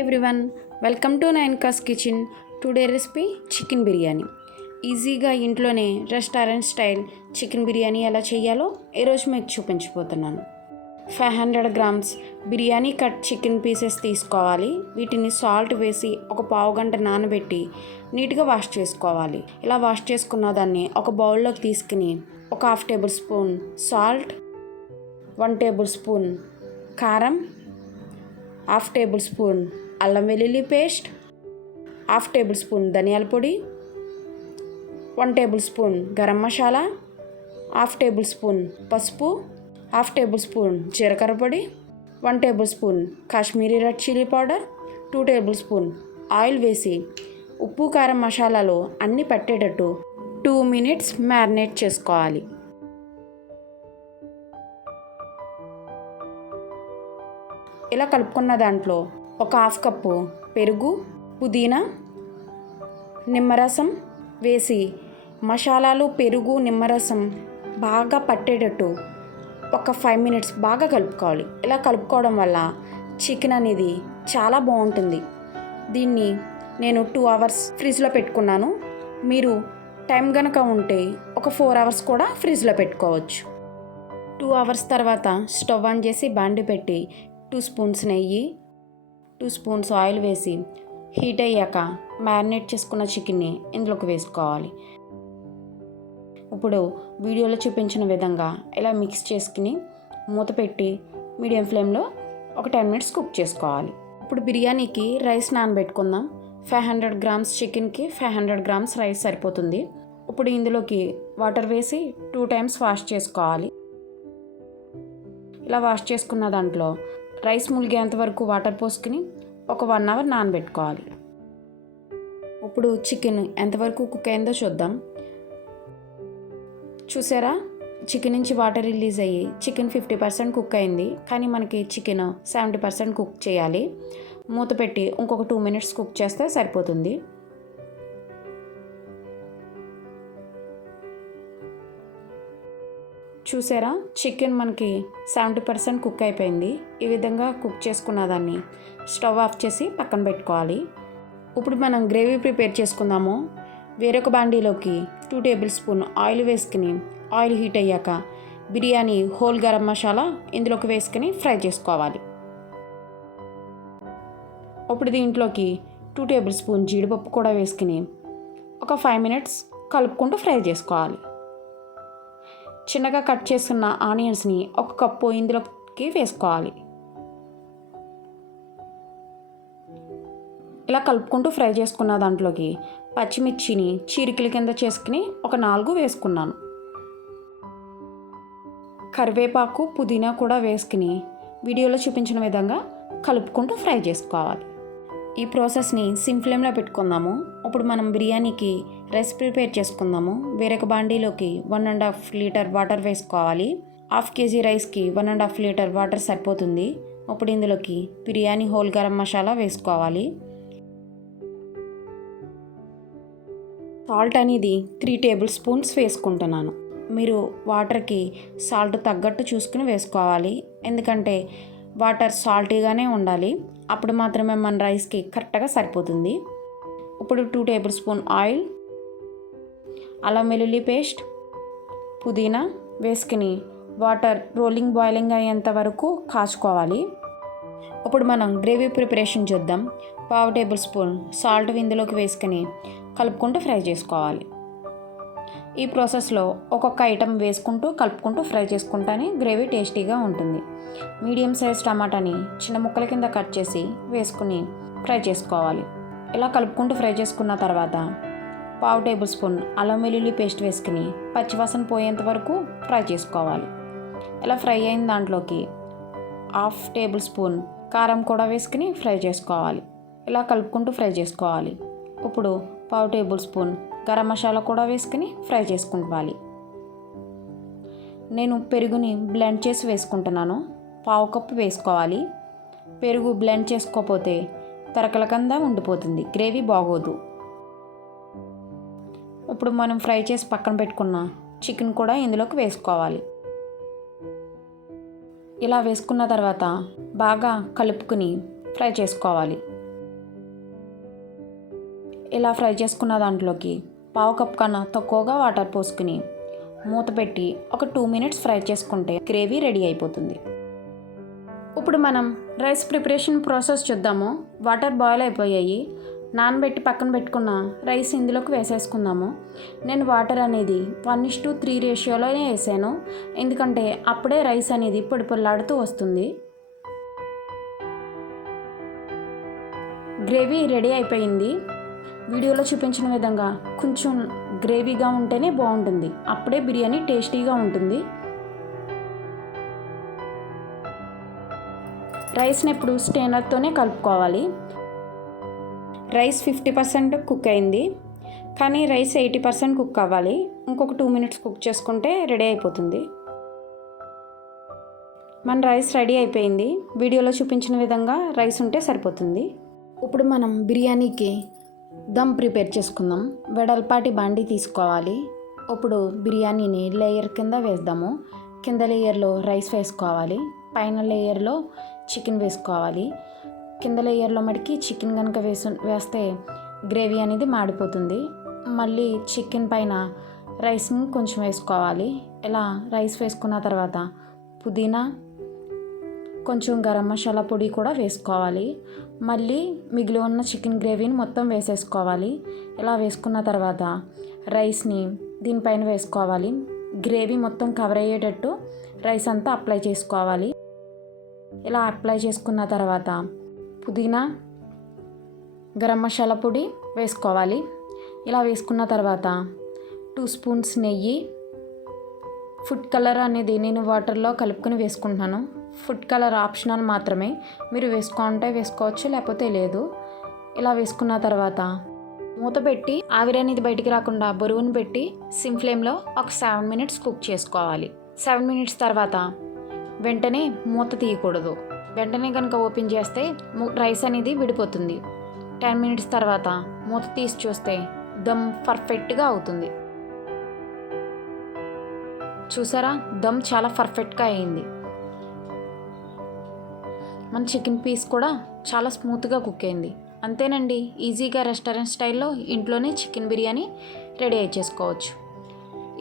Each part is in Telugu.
Everyone welcome to nine cause kitchen today recipe chicken biryani ఈజీగా ఇంట్లోనే రెస్టారెంట్ స్టైల్ చికెన్ బిర్యానీ ఎలా చేయాలో ఈరోజు మీకు చూపించబోతున్నాను. Five hundred grams biryani cut chicken pieces తీసుకోవాలి. వీటిని సాల్ట్ వేసి ఒక పావు గంట నానబెట్టి నీట్గా వాష్ చేసుకోవాలి. ఇలా వాష్ చేసుకున్న దాన్ని ఒక బౌల్లోకి తీసుకుని ఒక half tablespoon salt one tablespoon కారం హాఫ్ టేబుల్ స్పూన్ అల్లం వెల్లుల్లి పేస్ట్ హాఫ్ టేబుల్ స్పూన్ ధనియాల పొడి one tablespoon garam masala half tablespoon పసుపు హాఫ్ టేబుల్ స్పూన్ జీలకర్ర పొడి one tablespoon Kashmiri red chilli powder two tablespoon oil వేసి ఉప్పు కారం మసాలాలు అన్నీ పట్టేటట్టు టూ మినిట్స్ మ్యారినేట్ చేసుకోవాలి. ఇలా కలుపుకున్న దాంట్లో ఒక హాఫ్ కప్పు పెరుగు పుదీనా నిమ్మరసం వేసి మసాలాలు పెరుగు నిమ్మరసం బాగా పట్టేటట్టు ఒక ఫైవ్ మినిట్స్ బాగా కలుపుకోవాలి. ఇలా కలుపుకోవడం వల్ల చికెన్ అనేది చాలా బాగుంటుంది. దీన్ని నేను టూ అవర్స్ ఫ్రిడ్జ్లో పెట్టుకున్నాను. మీరు టైం గనక ఉంటే ఒక ఫోర్ అవర్స్ కూడా ఫ్రిడ్జ్లో పెట్టుకోవచ్చు. టూ అవర్స్ తర్వాత స్టవ్ ఆన్ చేసి బాండి పెట్టి టూ స్పూన్స్ నెయ్యి టూ స్పూన్స్ ఆయిల్ వేసి హీట్ అయ్యాక మ్యారినేట్ చేసుకున్న చికెన్ని ఇందులోకి వేసుకోవాలి. ఇప్పుడు వీడియోలో చూపించిన విధంగా ఇలా మిక్స్ చేసుకుని మూత పెట్టి మీడియం ఫ్లేమ్లో ఒక టెన్ మినిట్స్ కుక్ చేసుకోవాలి. ఇప్పుడు బిర్యానీకి రైస్ నానబెట్టుకుందాం. ఫైవ్ హండ్రెడ్ గ్రామ్స్ చికెన్కి ఫైవ్ హండ్రెడ్ గ్రామ్స్ రైస్ సరిపోతుంది. ఇప్పుడు ఇందులోకి వాటర్ వేసి టూ టైమ్స్ వాష్ చేసుకోవాలి. ఇలా వాష్ చేసుకున్న దాంట్లో రైస్ ములిగేంత వరకు వాటర్ పోసుకుని ఒక వన్ అవర్ నానబెట్టుకోవాలి. ఇప్పుడు చికెన్ ఎంతవరకు కుక్ అయిందో చూద్దాం. చూసారా? చికెన్ నుంచి వాటర్ రిలీజ్ అయ్యి చికెన్ ఫిఫ్టీ పర్సెంట్ కుక్ అయింది. కానీ మనకి చికెన్ సెవెంటీ పర్సెంట్ కుక్ చేయాలి. మూత పెట్టి ఇంకొక టూ మినిట్స్ కుక్ చేస్తే సరిపోతుంది. చూసారా? చికెన్ మనకి సెవెంటీ పర్సెంట్ కుక్ అయిపోయింది. ఈ విధంగా కుక్ చేసుకున్న దాన్ని స్టవ్ ఆఫ్ చేసి పక్కన పెట్టుకోవాలి. ఇప్పుడు మనం గ్రేవీ ప్రిపేర్ చేసుకుందాము. వేరొక బాండీలోకి టూ టేబుల్ స్పూన్ ఆయిల్ వేసుకుని ఆయిల్ హీట్ అయ్యాక బిర్యానీ హోల్ గరం మసాలా ఇందులోకి వేసుకుని ఫ్రై చేసుకోవాలి. ఇప్పుడు దీంట్లోకి టూ టేబుల్ స్పూన్ జీడిపప్పు కూడా వేసుకుని ఒక ఫైవ్ మినిట్స్ కలుపుకుంటూ ఫ్రై చేసుకోవాలి. చిన్నగా కట్ చేసుకున్న ఆనియన్స్ని ఒక కప్పు ఇందులోకి వేసుకోవాలి. ఇలా కలుపుకుంటూ ఫ్రై చేసుకున్న దాంట్లోకి పచ్చిమిర్చిని చీరికల కింద చేసుకుని ఒక నాలుగు వేసుకున్నాను. కరివేపాకు పుదీనా కూడా వేసుకుని వీడియోలో చూపించిన విధంగా కలుపుకుంటూ ఫ్రై చేసుకోవాలి. ఈ ప్రాసెస్ని సిమ్ ఫ్లేమ్లో పెట్టుకుందాము. ఇప్పుడు మనం బిర్యానీకి రైస్ ప్రిపేర్ చేసుకుందాము. వేరొక బాండీలోకి one and half litre water వేసుకోవాలి. హాఫ్ కేజీ రైస్కి one and half litre water సరిపోతుంది. ఇప్పుడు ఇందులోకి బిర్యానీ హోల్ గరం మసాలా వేసుకోవాలి. సాల్ట్ అనేది త్రీ టేబుల్ స్పూన్స్ వేసుకుంటున్నాను. మీరు వాటర్కి సాల్ట్ తగ్గట్టు చూసుకుని వేసుకోవాలి. ఎందుకంటే వాటర్ సాల్టీగానే ఉండాలి. అప్పుడు మాత్రమే మన రైస్కి కరెక్ట్గా సరిపోతుంది. ఇప్పుడు టూ టేబుల్ స్పూన్ ఆయిల్ అల్లం వెల్లుల్లి పేస్ట్ పుదీనా వేసుకుని వాటర్ రోలింగ్ బాయిలింగ్ అయ్యేంత వరకు కాచుకోవాలి. ఇప్పుడు మనం గ్రేవీ ప్రిపరేషన్ చూద్దాం. పావు టేబుల్ స్పూన్ సాల్ట్ ఇందులోకి వేసుకుని కలుపుకుంటూ ఫ్రై చేసుకోవాలి. ఈ ప్రాసెస్లో ఒక్కొక్క ఐటెం వేసుకుంటూ కలుపుకుంటూ ఫ్రై చేసుకుంటానే గ్రేవీ టేస్టీగా ఉంటుంది. మీడియం సైజ్ టమాటాని చిన్న ముక్కల కింద కట్ చేసి వేసుకుని ఫ్రై చేసుకోవాలి. ఇలా కలుపుకుంటూ ఫ్రై చేసుకున్న తర్వాత పావు టేబుల్ స్పూన్ అల్లం వెల్లుల్లి పేస్ట్ వేసుకుని పచ్చివాసన పోయేంత వరకు ఫ్రై చేసుకోవాలి. ఇలా ఫ్రై అయిన దాంట్లోకి హాఫ్ టేబుల్ స్పూన్ కారం కూడా వేసుకుని ఫ్రై చేసుకోవాలి. ఇలా కలుపుకుంటూ ఫ్రై చేసుకోవాలి. ఇప్పుడు పావు టేబుల్ స్పూన్ గరం మసాలా కూడా వేసుకుని ఫ్రై చేసుకోవాలి నేను పెరుగుని బ్లెండ్ చేసి వేసుకుంటున్నాను. పావు కప్పు వేసుకోవాలి. పెరుగు బ్లెండ్ చేసుకోకపోతే తరకల కింద ఉండిపోతుంది. గ్రేవీ బాగోదు. ఇప్పుడు మనం ఫ్రై చేసి పక్కన పెట్టుకున్న చికెన్ కూడా ఇందులోకి వేసుకోవాలి. ఇలా వేసుకున్న తర్వాత బాగా కలుపుకుని ఫ్రై చేసుకోవాలి. ఇలా ఫ్రై చేసుకున్న దాంట్లోకి పావు కప్ కన్నా తక్కువగా వాటర్ పోసుకుని మూత పెట్టి ఒక టూ మినిట్స్ ఫ్రై చేసుకుంటే గ్రేవీ రెడీ అయిపోతుంది. ఇప్పుడు మనం రైస్ ప్రిపరేషన్ ప్రాసెస్ చూద్దాము. వాటర్ బాయిల్ అయిపోయాయి. నానబెట్టి పక్కన పెట్టుకున్న రైస్ ఇందులోకి వేసేసుకుందాము. నేను వాటర్ అనేది వన్ ఇస్ టు త్రీ రేషియోలోనే వేసాను. ఎందుకంటే అప్పుడే రైస్ అనేది పొడి పొల్లాడుతూ వస్తుంది. గ్రేవీ రెడీ అయిపోయింది. వీడియోలో చూపించిన విధంగా కొంచెం గ్రేవీగా ఉంటేనే బాగుంటుంది. అప్పుడే బిర్యానీ టేస్టీగా ఉంటుంది. రైస్ని ఎప్పుడు స్టేనర్తోనే కలుపుకోవాలి. రైస్ ఫిఫ్టీ పర్సెంట్ కుక్ అయింది. కానీ రైస్ ఎయిటీ పర్సెంట్ కుక్ అవ్వాలి ఇంకొక టూ మినిట్స్ కుక్ చేసుకుంటే రెడీ అయిపోతుంది. మన రైస్ రెడీ అయిపోయింది. వీడియోలో చూపించిన విధంగా రైస్ ఉంటే సరిపోతుంది. ఇప్పుడు మనం బిర్యానీకి దమ్ ప్రిపేర్ చేసుకుందాం. వెడల్పాటి బాండి తీసుకోవాలి. ఇప్పుడు బిర్యానీని లేయర్ కింద వేద్దాము. కింద లేయర్లో రైస్ వేసుకోవాలి. పైన లేయర్లో చికెన్ వేసుకోవాలి. కింద లేయర్లో మటుకి చికెన్ కనుక వేసు వేస్తే గ్రేవీ అనేది మాడిపోతుంది. మళ్ళీ చికెన్ పైన రైస్ని కొంచెం వేసుకోవాలి. ఇలా రైస్ వేసుకున్న తర్వాత పుదీనా కొంచెం గరం మసాలా పొడి కూడా వేసుకోవాలి. మళ్ళీ మిగిలి ఉన్న చికెన్ గ్రేవీని మొత్తం వేసేసుకోవాలి. ఇలా వేసుకున్న తర్వాత రైస్ని దీనిపైన వేసుకోవాలి. గ్రేవీ మొత్తం కవర్ అయ్యేటట్టు రైస్ అంతా అప్లై చేసుకోవాలి. ఇలా అప్లై చేసుకున్న తర్వాత పుదీనా గరం మసాలా పొడి వేసుకోవాలి. ఇలా వేసుకున్న తర్వాత టూ స్పూన్స్ నెయ్యి ఫుడ్ కలర్ అనేది నేను వాటర్లో కలుపుకొని వేసుకుంటున్నాను. ఫుడ్ కలర్ ఆప్షనల్ మాత్రమే. మీరు వేసుకుంటే వేసుకోవచ్చు లేకపోతే లేదు. ఇలా వేసుకున్న తర్వాత మూత పెట్టి ఆవిరి అనేది బయటికి రాకుండా బరువును పెట్టి సిమ్ ఫ్లేమ్లో ఒక సెవెన్ మినిట్స్ కుక్ చేసుకోవాలి. సెవెన్ మినిట్స్ తర్వాత వెంటనే మూత తీయకూడదు. వెంటనే కనుక ఓపెన్ చేస్తే రైస్ అనేది విడిపోతుంది. టెన్ మినిట్స్ తర్వాత మూత తీసి చూస్తే దమ్ పర్ఫెక్ట్గా అవుతుంది. చూసారా? దమ్ చాలా పర్ఫెక్ట్గా అయింది. మన చికెన్ పీస్ కూడా చాలా స్మూత్గా కుక్ అయింది. అంతేనండి ఈజీగా రెస్టారెంట్ స్టైల్లో ఇంట్లోనే చికెన్ బిర్యానీ రెడీ అయి చేసుకోవచ్చు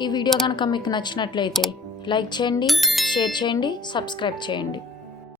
ఈ వీడియో కనుక మీకు నచ్చినట్లయితే లైక్ చేయండి షేర్ చేయండి సబ్స్క్రైబ్ చేయండి.